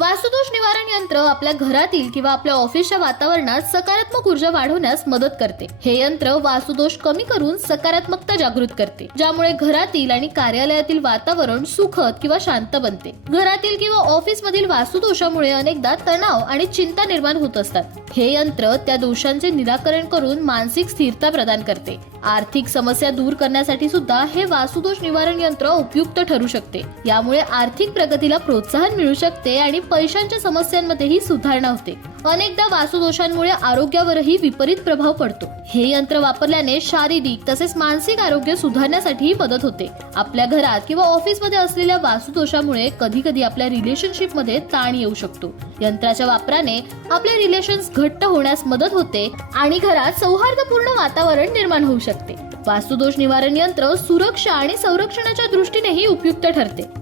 वास्तुदोष निवारण यंत्र आपल्या घरातील किंवा आपल्या ऑफिसच्या वातावरणात सकारात्मक ऊर्जा वाढवण्यास मदत करते. हे यंत्र वास्तुदोष कमी करून सकारात्मकता जागृत करते, ज्यामुळे घरातील आणि कार्यालयातील वातावरण सुखद किंवा शांत बनते. घरातील किंवा ऑफिस मधील वास्तुदोषामुळे अनेकदा तणाव आणि चिंता निर्माण होत असतात. हे यंत्र त्या दोषांचे निराकरण करून मानसिक स्थिरता प्रदान करते. आर्थिक समस्या दूर करण्यासाठी सुद्धा हे वास्तुदोष निवारण यंत्र उपयुक्त ठरू शकते. यामुळे आर्थिक प्रगतीला प्रोत्साहन मिळू शकते आणि पैशांच्या समस्यांमध्येही सुधारणा होते. अनेकदा वास्तुदोषांमुळे आरोग्यावरही विपरीत प्रभाव पडतो. हे यंत्र वापरल्याने शारीरिक तसेच मानसिक आरोग्य सुधारण्यासाठी मदत होते. आपल्या घरात किंवा ऑफिसमध्ये असलेल्या वास्तुदोषामुळे कधी कधी आपल्या रिलेशनशिप मध्ये ताण येऊ शकतो. यंत्राच्या वापराने आपले रिलेशन्स घट्ट होण्यास मदत होते आणि घरात सौहार्दपूर्ण वातावरण निर्माण होऊ शकते. वास्तुदोष निवारण यंत्र सुरक्षा आणि संरक्षणाच्या दृष्टीनेही उपयुक्त ठरते.